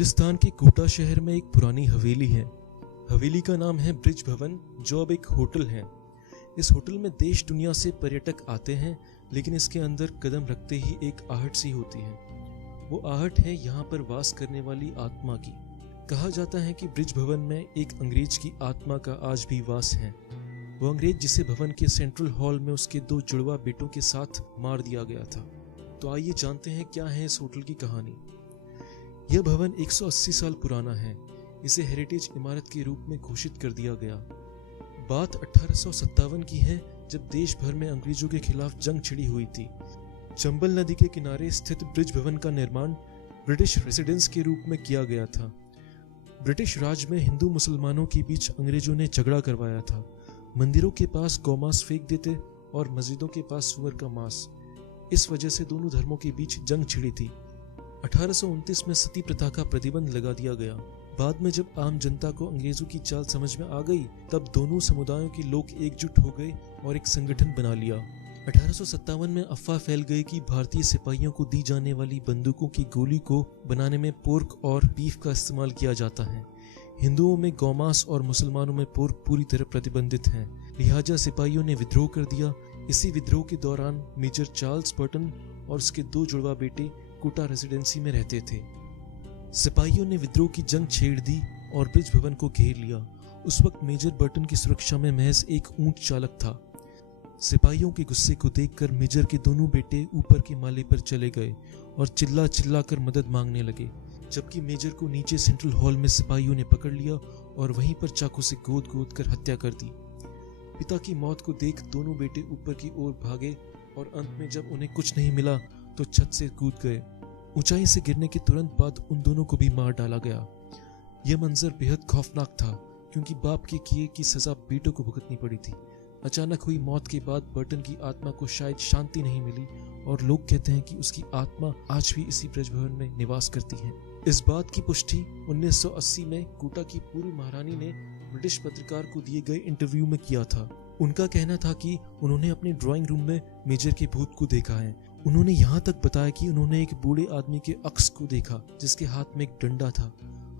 राजस्थान के कोटा शहर में एक पुरानी हवेली है। हवेली का नाम है ब्रिज भवन, जो अब एक होटल है। इस होटल में देश दुनिया से पर्यटक आते हैं, लेकिन इसके अंदर कदम रखते ही एक आहट सी होती है। वो आहट है यहाँ पर वास करने वाली आत्मा की। कहा जाता है कि ब्रिज भवन में एक अंग्रेज की आत्मा का आज भी वास है। वो अंग्रेज जिसे भवन के सेंट्रल हॉल में उसके 2 जुड़वा बेटों के साथ मार दिया गया था। तो आइए जानते हैं क्या है इस होटल की कहानी। यह भवन 180 साल पुराना है। इसे हेरिटेज इमारत के रूप में घोषित कर दिया गया। बात 1857 की है, जब देश भर में अंग्रेजों के खिलाफ जंग छिड़ी हुई थी। चंबल नदी के किनारे स्थित ब्रिज भवन का निर्माण ब्रिटिश रेसिडेंस के रूप में किया गया था। ब्रिटिश राज में हिंदू मुसलमानों के बीच अंग्रेजों ने झगड़ा करवाया था। मंदिरों के पास गौमांस फेंक देते और मस्जिदों के पास सुअर का मांस। इस वजह से दोनों धर्मों के बीच जंग छिड़ी थी। 1829 में सती प्रथा का प्रतिबंध लगा दिया गया। बाद में जब आम जनता को अंग्रेजों की चाल समझ में आ गई, तब दोनों समुदायों के लोग एकजुट हो गए और एक संगठन बना लिया। 1857 में अफवाह फैल गई कि भारतीय सिपाहियों को दी जाने वाली बंदूकों की गोली को बनाने में पोर्क और बीफ का इस्तेमाल किया जाता है। हिंदुओं में गौमांस और मुसलमानों में पोर्क पूरी तरह प्रतिबंधित है। लिहाजा सिपाहियों ने विद्रोह कर दिया। इसी विद्रोह के दौरान मेजर चार्ल्स बर्टन और उसके 2 जुड़वा बेटे कोटा रेसिडेंसी में रहते थे। सिपाहियों ने विद्रोह की जंग छेड़ दी और ब्रिज भवन को घेर लिया। उस वक्त मेजर बर्टन की सुरक्षा में महज एक ऊंट चालक था। सिपाहियों के गुस्से को देखकर मेजर के दोनों बेटे ऊपर के माले पर चले गए और चिल्ला चिल्ला कर मदद मांगने लगे, जबकि मेजर को नीचे सेंट्रल हॉल में सिपाहियों ने पकड़ लिया और वहीं पर चाकू से गोद गोद कर हत्या कर दी। पिता की मौत को देख दोनों बेटे ऊपर की ओर भागे और अंत में जब उन्हें कुछ नहीं मिला तो छत से कूद गए। ऊंचाई से गिरने के तुरंत बाद उन दोनों को भी मार डाला गया। यह मंजर बेहद खौफनाक था, क्योंकि बाप के किए की सजा बेटों को भुगतनी पड़ी थी। अचानक हुई मौत के बाद बर्टन की आत्मा को शायद शांति नहीं मिली और लोग कहते हैं कि उसकी आत्मा आज भी इसी ब्रिज भवन में निवास करती है। इस बात की पुष्टि 1980 में कोटा की पूर्व महारानी ने ब्रिटिश पत्रकार को दिए गए इंटरव्यू में किया था। उनका कहना था कि उन्होंने अपने ड्राइंग रूम में मेजर के भूत को देखा है। उन्होंने यहाँ तक बताया कि उन्होंने एक बूढ़े आदमी के अक्स को देखा, जिसके हाथ में एक डंडा था।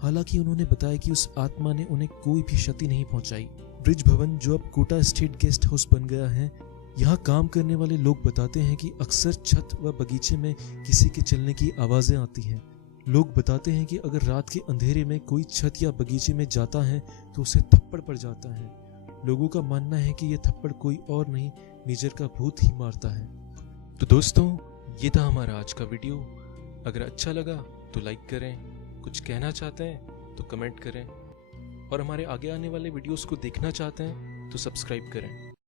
हालांकि उन्होंने बताया कि उस आत्मा ने उन्हें कोई भी क्षति नहीं पहुंचाई। ब्रिज भवन, जो अब कोटा स्टेट गेस्ट हाउस बन गया है, यहाँ काम करने वाले लोग बताते हैं कि अक्सर छत व बगीचे में किसी के चलने की आवाजें आती हैं। लोग बताते हैं कि अगर रात के अंधेरे में कोई छत या बगीचे में जाता है तो उसे थप्पड़ पड़ जाता है। लोगों का मानना है कि यह थप्पड़ कोई और नहीं, मेजर का भूत ही मारता है। तो दोस्तों, ये था हमारा आज का वीडियो। अगर अच्छा लगा तो लाइक करें, कुछ कहना चाहते हैं तो कमेंट करें, और हमारे आगे आने वाले वीडियोस को देखना चाहते हैं तो सब्सक्राइब करें।